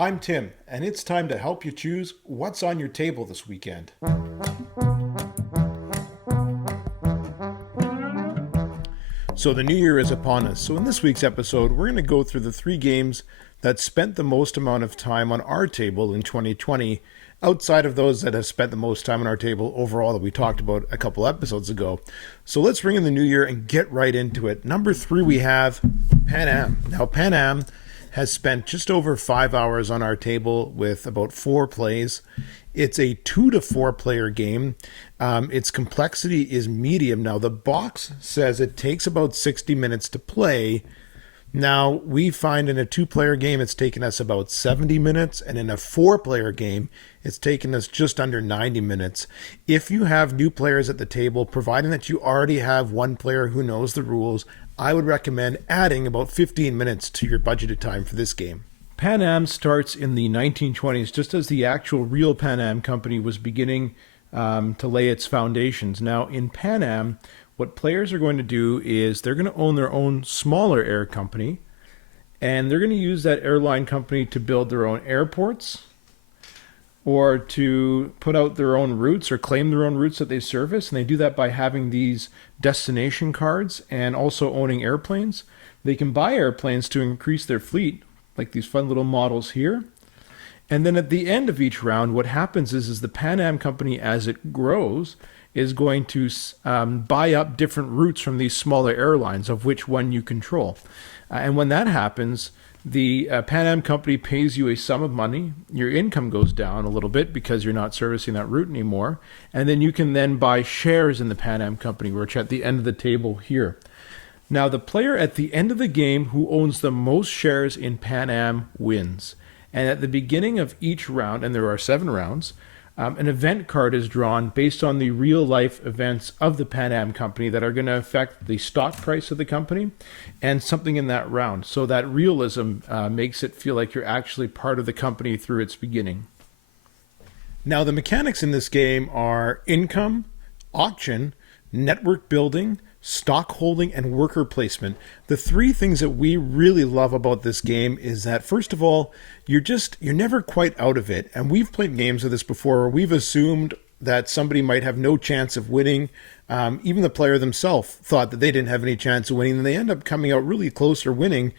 I'm Tim, and it's time to help you choose what's on your table this weekend. So, the new year is upon us. So, in this week's episode, we're going to go through the three games that spent the most amount of time on our table in 2020, outside of those that have spent the most time on our table overall that we talked about a couple episodes ago. So, let's bring in the new year and get right into it. Number 3, we have Pan Am. Now, Pan Am has spent just over 5 hours on our table with about 4 plays. It's a 2 to 4 player game. Its complexity is medium. Now, the box says it takes about 60 minutes to play. Now, we find in a 2-player game, it's taken us about 70 minutes, and in a 4-player game, it's taken us just under 90 minutes. If you have new players at the table, providing that you already have one player who knows the rules, I would recommend adding about 15 minutes to your budgeted time for this game. Pan Am starts in the 1920s, just as the actual real Pan Am company was beginning to lay its foundations. Now, in Pan Am, what players are going to do is they're going to own their own smaller air company, and they're going to use that airline company to build their own airports or to put out their own routes or claim their own routes that they service. And they do that by having these destination cards and also owning airplanes. They can buy airplanes to increase their fleet, like these fun little models here. And then at the end of each round, what happens is the Pan Am company, as it grows, is going to buy up different routes from these smaller airlines, of which one you control. And when that happens, the Pan Am company pays you a sum of money. Your income goes down a little bit because you're not servicing that route anymore. And then you can then buy shares in the Pan Am company, which are at the end of the table here. Now, the player at the end of the game who owns the most shares in Pan Am wins. And at the beginning of each round, and there are 7 rounds, an event card is drawn based on the real-life events of the Pan Am company that are going to affect the stock price of the company and something in that round. So that realism makes it feel like you're actually part of the company through its beginning. Now, the mechanics in this game are income, auction, network building, stock holding, and worker placement. The 3 things that we really love about this game is that, first of all, you're never quite out of it. And we've played games of this before where we've assumed that somebody might have no chance of winning. Even the player themselves thought that they didn't have any chance of winning, and they end up coming out really close or winning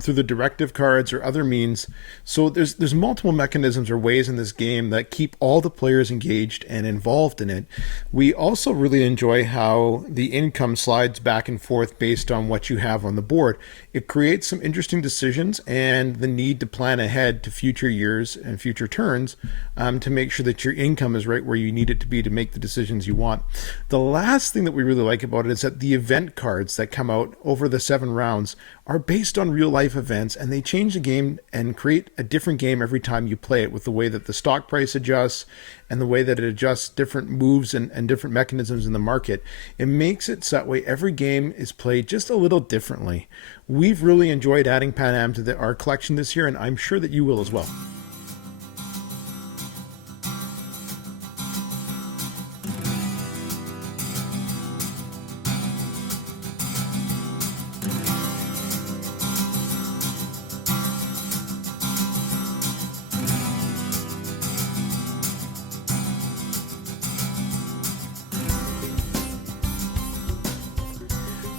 through the directive cards or other means. So there's multiple mechanisms or ways in this game that keep all the players engaged and involved in it. We also really enjoy how the income slides back and forth based on what you have on the board. It creates some interesting decisions and the need to plan ahead to future years and future turns to make sure that your income is right where you need it to be to make the decisions you want. The last thing that we really like about it is that the event cards that come out over the 7 rounds are based on real life events, and they change the game and create a different game every time you play it, with the way that the stock price adjusts and the way that it adjusts different moves and different mechanisms in the market. It makes it so that way every game is played just a little differently. We've really enjoyed adding Pan Am to our collection this year, and I'm sure that you will as well.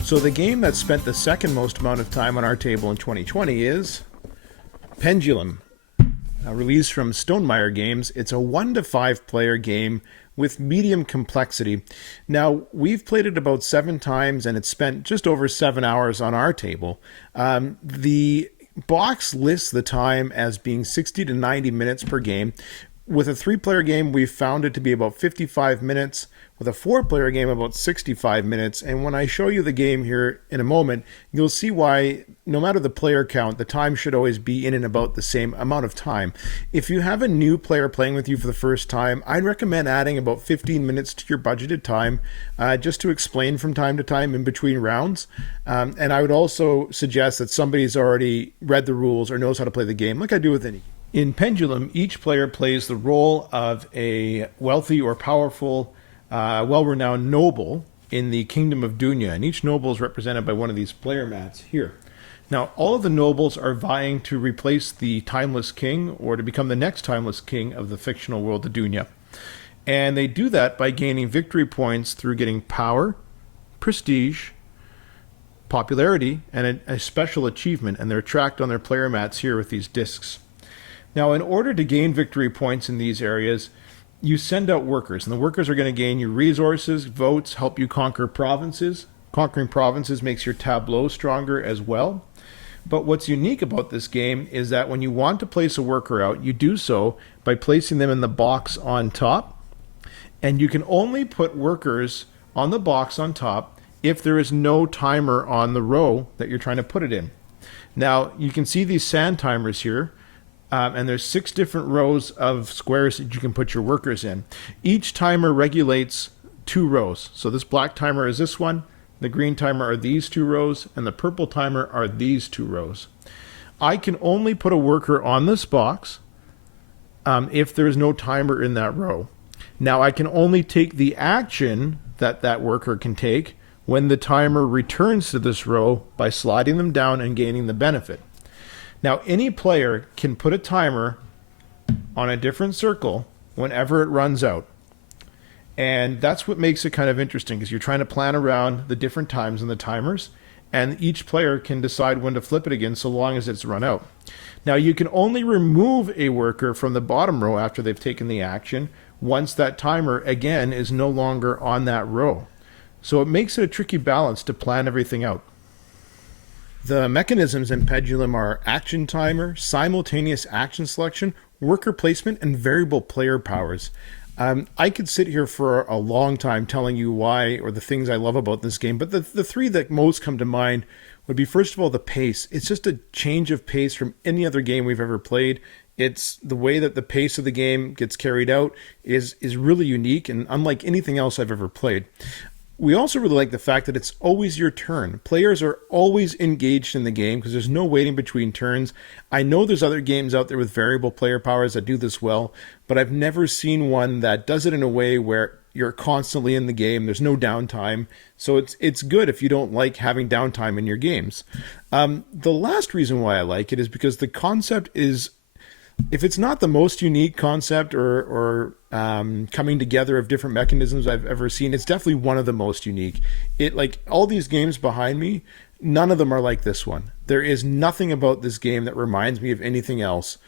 So the game that spent the second most amount of time on our table in 2020 is Pendulum, released from Stonemaier Games. It's a 1 to 5 player game with medium complexity. Now, we've played it about 7 times, and it's spent just over 7 hours on our table. The box lists the time as being 60 to 90 minutes per game. With a 3-player game, we've found it to be about 55 minutes. With a 4-player game, about 65 minutes. And when I show you the game here in a moment, you'll see why, no matter the player count, the time should always be in and about the same amount of time. If you have a new player playing with you for the first time, I'd recommend adding about 15 minutes to your budgeted time just to explain from time to time in between rounds. And I would also suggest that somebody's already read the rules or knows how to play the game, like I do with any. In Pendulum, each player plays the role of a wealthy or powerful well-renowned noble in the kingdom of Dunya, and each noble is represented by one of these player mats here. Now, all of the nobles are vying to replace the Timeless King or to become the next Timeless King of the fictional world of Dunya. And they do that by gaining victory points through getting power, prestige, popularity, and a special achievement. And they're tracked on their player mats here with these discs. Now, in order to gain victory points in these areas, you send out workers. And the workers are going to gain you resources, votes, help you conquer provinces. Conquering provinces makes your tableau stronger as well. But what's unique about this game is that when you want to place a worker out, you do so by placing them in the box on top. And you can only put workers on the box on top if there is no timer on the row that you're trying to put it in. Now, you can see these sand timers here, and there's 6 different rows of squares that you can put your workers in. Each timer regulates 2 rows. So this black timer is this one, the green timer are these 2 rows, and the purple timer are these 2 rows. I can only put a worker on this box if there is no timer in that row. Now, I can only take the action that that worker can take when the timer returns to this row by sliding them down and gaining the benefit. Now, any player can put a timer on a different circle whenever it runs out. And that's what makes it kind of interesting, because you're trying to plan around the different times in the timers, and each player can decide when to flip it again so long as it's run out. Now, you can only remove a worker from the bottom row after they've taken the action once that timer, again, is no longer on that row. So it makes it a tricky balance to plan everything out. The mechanisms in Pendulum are action timer, simultaneous action selection, worker placement, and variable player powers. I could sit here for a long time telling you why or the things I love about this game, but the 3 that most come to mind would be, first of all, the pace. It's just a change of pace from any other game we've ever played. It's the way that the pace of the game gets carried out is really unique and unlike anything else I've ever played. We also really like the fact that it's always your turn. Players are always engaged in the game because there's no waiting between turns. I know there's other games out there with variable player powers that do this well, but I've never seen one that does it in a way where you're constantly in the game. There's no downtime. So it's good if you don't like having downtime in your games. The last reason why I like it is because the concept is, if it's not the most unique concept or coming together of different mechanisms I've ever seen, it's definitely one of the most unique. It, like all these games behind me, none of them are like this one. There is nothing about this game that reminds me of anything else.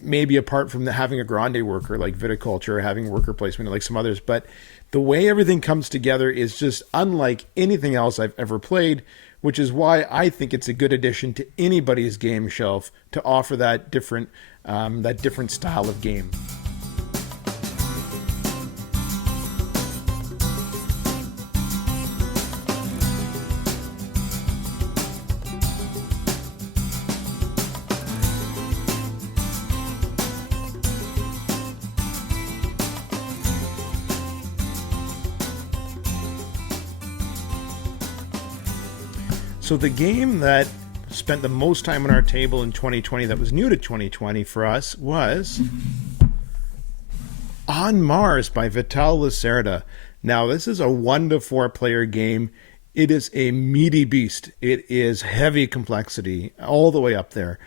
Maybe apart from having a grande worker like viticulture, or having worker placement like some others, but the way everything comes together is just unlike anything else I've ever played, which is why I think it's a good addition to anybody's game shelf to offer that different style of game. So the game that spent the most time on our table in 2020 that was new to 2020 for us was On Mars by Vital Lacerda. Now, this is a 1 to 4 player game. It is a meaty beast. It is heavy complexity all the way up there.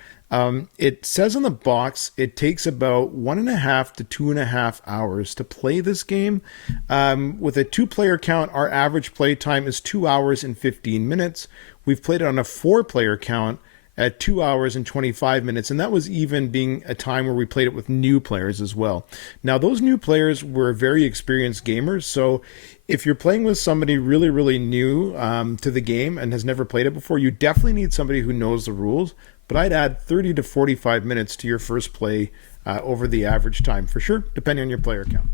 It says on the box it takes about 1.5 to 2.5 hours to play this game. With a 2-player count, our average play time is 2 hours and 15 minutes. We've played it on a 4-player count at 2 hours and 25 minutes, and that was even being a time where we played it with new players as well. Now, those new players were very experienced gamers, so if you're playing with somebody really, really new to the game and has never played it before, you definitely need somebody who knows the rules, but I'd add 30 to 45 minutes to your first play over the average time, for sure, depending on your player count.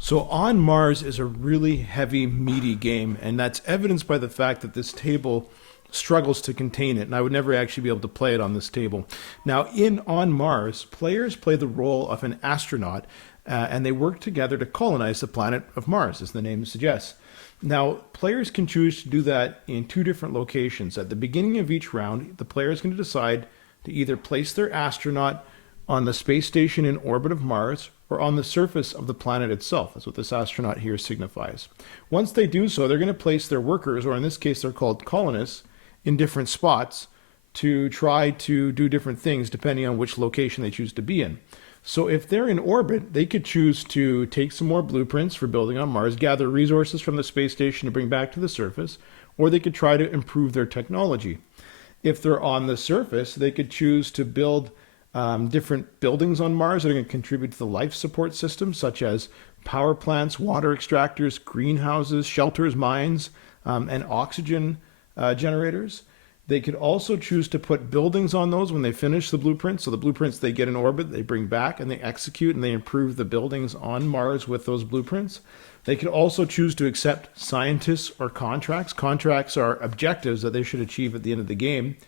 So On Mars is a really heavy, meaty game, and that's evidenced by the fact that this table struggles to contain it, and I would never actually be able to play it on this table. Now, in On Mars, players play the role of an astronaut, and they work together to colonize the planet of Mars, as the name suggests. Now, players can choose to do that in 2 different locations. At the beginning of each round, the player is going to decide to either place their astronaut on the space station in orbit of Mars or on the surface of the planet itself. That's what this astronaut here signifies. Once they do so, they're going to place their workers, or in this case they're called colonists, in different spots to try to do different things depending on which location they choose to be in. So if they're in orbit, they could choose to take some more blueprints for building on Mars, gather resources from the space station to bring back to the surface, or they could try to improve their technology. If they're on the surface, they could choose to build different buildings on Mars that are going to contribute to the life support system, such as power plants, water extractors, greenhouses, shelters, mines, and oxygen generators. They could also choose to put buildings on those when they finish the blueprints. So the blueprints they get in orbit, they bring back and they execute and they improve the buildings on Mars with those blueprints. They could also choose to accept scientists or contracts. Contracts are objectives that they should achieve at the end of the game.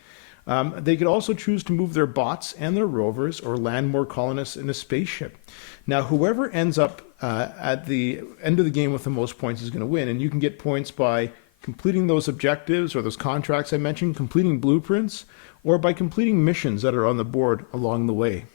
They could also choose to move their bots and their rovers or land more colonists in a spaceship. Now, whoever ends up at the end of the game with the most points is going to win. And you can get points by completing those objectives or those contracts I mentioned, completing blueprints, or by completing missions that are on the board along the way.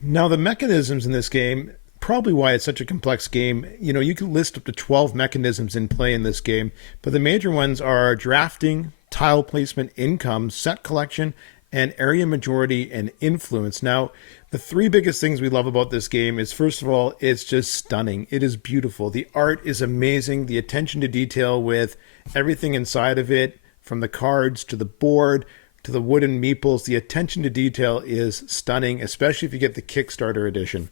Now, the mechanisms in this game, probably why it's such a complex game, you can list up to 12 mechanisms in play in this game, but the major ones are drafting, tile placement, income, set collection, and area majority and influence. Now, the three biggest things we love about this game is, first of all, it's just stunning. It is beautiful. The art is amazing. The attention to detail with everything inside of it, from the cards to the board to the wooden meeples, the attention to detail is stunning, especially if you get the Kickstarter edition.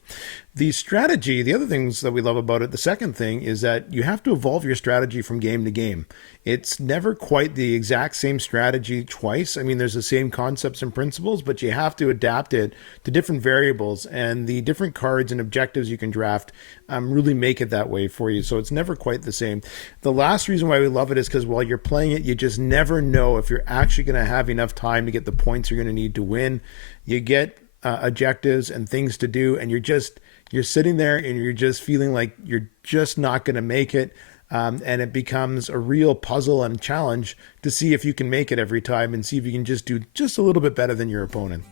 The strategy, the other things that we love about it, the second thing is that you have to evolve your strategy from game to game. It's never quite the exact same strategy twice. I mean, there's the same concepts and principles, but you have to adapt it to different variables, and the different cards and objectives you can draft really make it that way for you. So it's never quite the same. The last reason why we love it is because while you're playing it, you just never know if you're actually going to have enough time to get the points you're going to need to win. You get objectives and things to do, and you're sitting there and you're just feeling like you're just not going to make it. And it becomes a real puzzle and challenge to see if you can make it every time and see if you can just do just a little bit better than your opponent.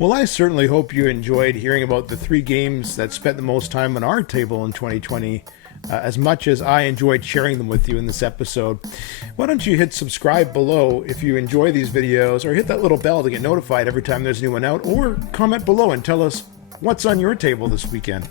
Well, I certainly hope you enjoyed hearing about the three games that spent the most time on our table in 2020, as much as I enjoyed sharing them with you in this episode. Why don't you hit subscribe below if you enjoy these videos, or hit that little bell to get notified every time there's a new one out, or comment below and tell us what's on your table this weekend.